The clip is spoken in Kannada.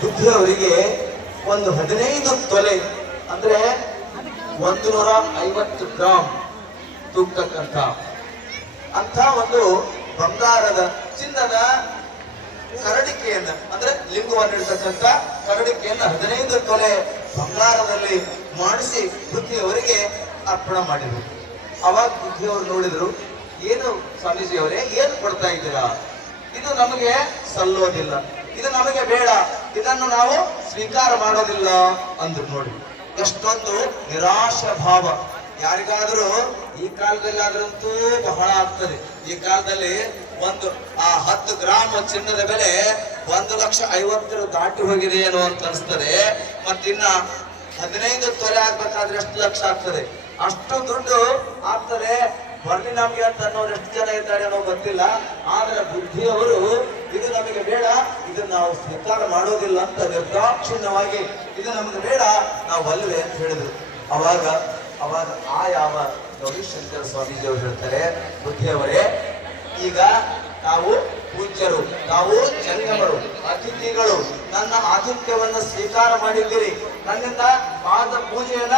ಬುದ್ಧಿಯವರಿಗೆ ಒಂದು 15 ತೊಲೆ ಅಂದ್ರೆ 150 ಗ್ರಾಮ್ ತೂಗ್ತಕ್ಕಂಥ ಅಂತ ಒಂದು ಬಂಗಾರದ ಚಿನ್ನದ ಕರಡಿಕೆಯನ್ನ ಅಂದ್ರೆ ಲಿಂಗವನ್ನಿಡ್ತಕ್ಕಂಥ ಕರಡಿಕೆಯನ್ನ 15 ತೊಲೆ ಬಂಗಾರದಲ್ಲಿ ಮಾಡಿಸಿ ಬುದ್ಧಿಯವರಿಗೆ ಅರ್ಪಣೆ ಮಾಡಿದ್ರು. ಅವಾಗ ಬುದ್ಧಿಯವರು ನೋಡಿದ್ರು, ಏನು ಸ್ವಾಮೀಜಿಯವರೇ ಏನು ಕೊಡ್ತಾ ಇದ್ದೀರಾ, ಇದು ನಮಗೆ ಸಲ್ಲೋದಿಲ್ಲ, ಇದು ನಮಗೆ ಬೇಡ, ಇದನ್ನು ನಾವು ಸ್ವೀಕಾರ ಮಾಡೋದಿಲ್ಲ ಅಂದ್ರು. ನೋಡಿ ಎಷ್ಟೊಂದು ನಿರಾಶ ಭಾವ. ಯಾರಿಗಾದ್ರೂ ಈ ಕಾಲದಲ್ಲಿ ಆದ್ರಂತೂ ಬಹಳ ಆಗ್ತದೆ. ಈ ಕಾಲದಲ್ಲಿ ಒಂದು 10 ಗ್ರಾಮ್ ಚಿನ್ನದ ಬೆಲೆ 1,50,000 ದಾಟಿ ಹೋಗಿದೆ ಏನೋ ಅಂತ ಅನಿಸ್ತದೆ. ಮತ್ತಿನ್ನ 15 ತೊಲೆ ಆಗ್ಬೇಕಾದ್ರೆ ಎಷ್ಟು ಲಕ್ಷ ಆಗ್ತದೆ, ಅಷ್ಟು ದುಡ್ಡು ಆಗ್ತದೆ. ಬರ್ಲಿ ನಮ್ಗೆ ಅಂತ ಅನ್ನೋರು ಎಷ್ಟು ಜನ ಇದ್ದಾರೆ ಅನ್ನೋ ಗೊತ್ತಿಲ್ಲ. ಆದ್ರೆ ಬುದ್ಧಿಯವರು ಇದು ನಮಗೆ ಬೇಡ, ಇದನ್ನ ನಾವು ಸ್ವೀಕಾರ ಮಾಡೋದಿಲ್ಲ ಅಂತ ನಿರ್ದಾಕ್ಷಿಣ್ಯವಾಗಿ ಇದು ನಮಗೆ ಬೇಡ, ನಾವು ಅಲ್ವೇ ಅಂತ ಹೇಳಿದ್ರು. ಅವಾಗ ಯಾವ ಗೌರಿಶಂಕರ ಸ್ವಾಮೀಜಿಯವರು ಹೇಳ್ತಾರೆ, ಬುದ್ಧಿಯವರೇ ಈಗ ತಾವು ಪೂಜ್ಯರು, ತಾವು ಜಂಗಮರು, ಅತಿಥಿಗಳು, ನನ್ನ ಆತಿಥ್ಯವನ್ನು ಸ್ವೀಕಾರ ಮಾಡಿದ್ದೀರಿ, ನನ್ನಿಂದ ಪಾದ ಪೂಜೆಯನ್ನ